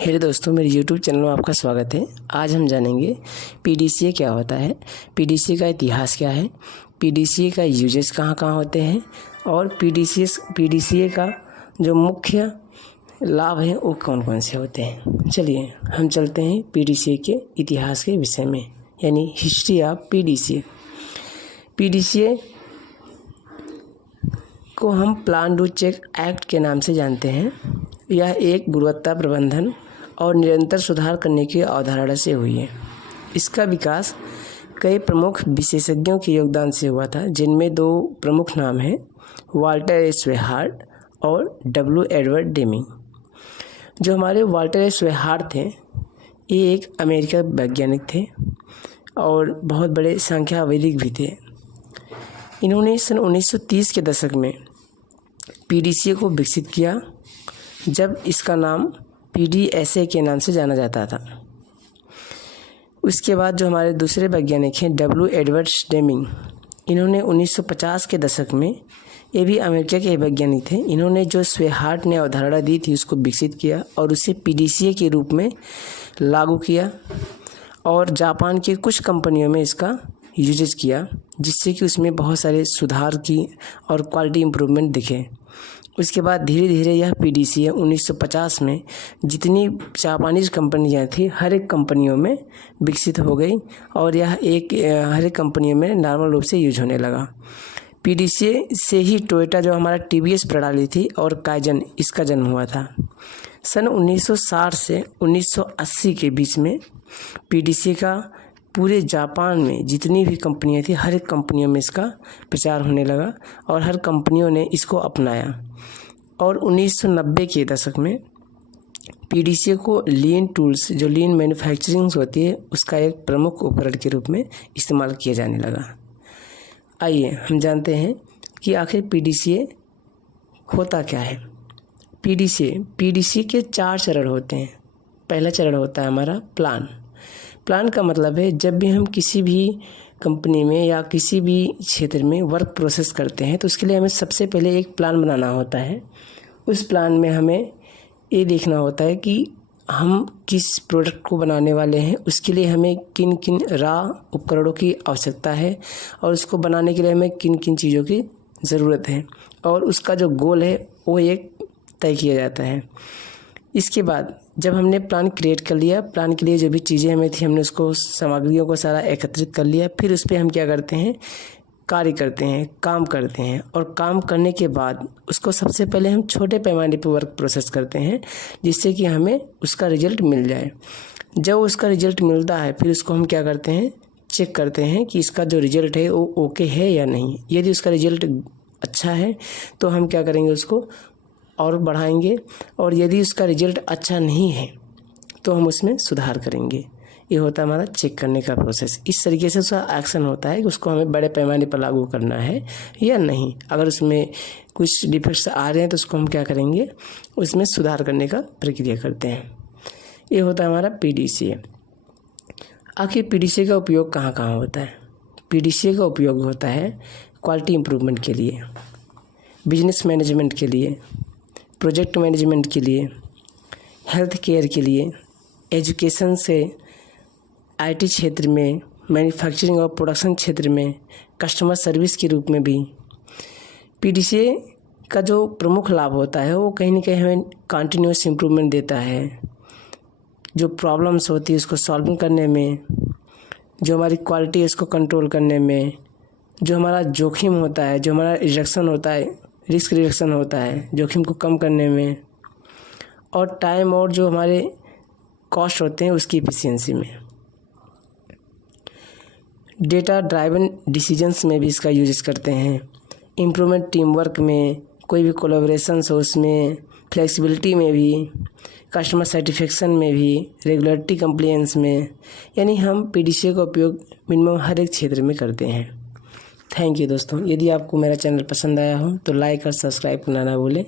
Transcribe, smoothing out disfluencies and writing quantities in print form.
Hello दोस्तों, मेरे YouTube channel में आपका स्वागत है। आज हम जानेंगे PDCA क्या होता है, PDCA का इतिहास क्या है, PDCA का यूजेस कहाँ कहाँ होते हैं और PDCA का जो मुख्य लाभ हैं वो कौन कौन से होते हैं। चलिए हम चलते हैं PDCA के इतिहास के विषय में, यानी हिस्ट्री ऑफ PDCA। PDCA को हम प्लान डू चेक एक्ट के नाम से जानते हैं। यह एक गुणवत्ता प्रबंधन और निरंतर सुधार करने की अवधारणा से हुई है। इसका विकास कई प्रमुख विशेषज्ञों के योगदान से हुआ था, जिनमें दो प्रमुख नाम हैं, वाल्टर एस स्वेहार्ट और डब्ल्यू एडवर्ड डेमिंग। जो हमारे वाल्टर एस स्वेहार्ट थे, ये एक अमेरिका वैज्ञानिक थे और बहुत बड़े संख्याविद भी थे। इन्होंने सन 1930 के दशक में PDCA को विकसित किया, जब इसका नाम PDSA के नाम से जाना जाता था। उसके बाद जो हमारे दूसरे वैज्ञानिक हैं, डब्ल्यू एडवर्ड डेमिंग, इन्होंने 1950 के दशक में, ये भी अमेरिका के वैज्ञानिक थे, इन्होंने जो स्वेहार्ट ने अवधारणा दी थी उसको विकसित किया और उसे PDCA के रूप में लागू किया और जापान के कुछ कंपनियों में इसका यूजेज किया, जिससे कि उसमें बहुत सारे सुधार की और क्वालिटी इम्प्रूवमेंट दिखे। उसके बाद धीरे धीरे यह PDCA 1950 में जितनी जापानीज कंपनियां थी, हर एक कंपनियों में विकसित हो गई और यह हर एक कंपनियों में नॉर्मल रूप से यूज होने लगा। PDCA से ही टोयोटा जो हमारा TVS प्रणाली थी और काइजन, इसका जन्म हुआ था। सन 1960 से 1980 के बीच में PDCA का पूरे जापान में जितनी भी कंपनियां थी, हर एक कंपनियों में इसका प्रचार होने लगा और हर कंपनियों ने इसको अपनाया। और 1990 के दशक में PDCA को लीन टूल्स, जो लीन मैन्युफैक्चरिंग होती है, उसका एक प्रमुख उपकरण के रूप में इस्तेमाल किया जाने लगा। आइए हम जानते हैं कि आखिर PDCA होता क्या है। PDCA के 4 चरण होते हैं। पहला चरण होता है हमारा प्लान का मतलब है, जब भी हम किसी भी कंपनी में या किसी भी क्षेत्र में वर्क प्रोसेस करते हैं तो उसके लिए हमें सबसे पहले एक प्लान बनाना होता है। उस प्लान में हमें ये देखना होता है कि हम किस प्रोडक्ट को बनाने वाले हैं, उसके लिए हमें किन किन उपकरणों की आवश्यकता है और उसको बनाने के लिए हमें किन किन चीज़ों की ज़रूरत है और उसका जो गोल है वो एक तय किया जाता है। इसके बाद जब हमने प्लान क्रिएट कर लिया, प्लान के लिए जो भी चीज़ें हमें थी, हमने उसको सामग्रियों को सारा एकत्रित कर लिया, फिर उस पर हम क्या करते हैं, कार्य करते हैं, काम करते हैं। और काम करने के बाद उसको सबसे पहले हम छोटे पैमाने पर वर्क प्रोसेस करते हैं, जिससे कि हमें उसका रिजल्ट मिल जाए। जब उसका रिजल्ट मिलता है, फिर उसको हम क्या करते हैं, चेक करते हैं कि इसका जो रिजल्ट है वो ओके है या नहीं। यदि उसका रिजल्ट अच्छा है तो हम क्या करेंगे, उसको और बढ़ाएंगे, और यदि उसका रिजल्ट अच्छा नहीं है तो हम उसमें सुधार करेंगे। ये होता है हमारा चेक करने का प्रोसेस। इस तरीके से उसका एक्शन होता है कि उसको हमें बड़े पैमाने पर लागू करना है या नहीं। अगर उसमें कुछ डिफेक्ट्स आ रहे हैं तो उसको हम क्या करेंगे, उसमें सुधार करने का प्रक्रिया करते हैं। ये होता है हमारा PDCA। आखिर PDCA का उपयोग कहाँ कहाँ होता है। PDCA का उपयोग होता है क्वालिटी इम्प्रूवमेंट के लिए, बिजनेस मैनेजमेंट के लिए, प्रोजेक्ट मैनेजमेंट के लिए, हेल्थ केयर के लिए, एजुकेशन से IT क्षेत्र में, मैन्युफैक्चरिंग और प्रोडक्शन क्षेत्र में, कस्टमर सर्विस के रूप में भी। PDCA का जो प्रमुख लाभ होता है वो कहीं ना कहीं हमें कंटिन्यूस इम्प्रूवमेंट देता है। जो प्रॉब्लम्स होती है उसको सॉल्व करने में, जो हमारी क्वालिटी है उसको कंट्रोल करने में, जो हमारा जोखिम होता है, जो हमारा रिडक्शन होता है, रिस्क रिडक्शन होता है, जोखिम को कम करने में, और टाइम और जो हमारे कॉस्ट होते हैं उसकी एफिशिएंसी में। डेटा ड्राइवन डिसीजंस में भी इसका यूज करते हैं। इम्प्रूवमेंट टीम वर्क में, कोई भी कोलैबोरेशंस हो उसमें, फ्लेक्सिबिलिटी में भी, कस्टमर सेटिस्फेक्शन में भी, रेगुलेटरी कंप्लायंस में, यानी हम PDCA का उपयोग मिनिमम हर एक क्षेत्र में करते हैं। थैंक यू दोस्तों। यदि आपको मेरा चैनल पसंद आया हो तो लाइक और सब्सक्राइब करना ना भूलें।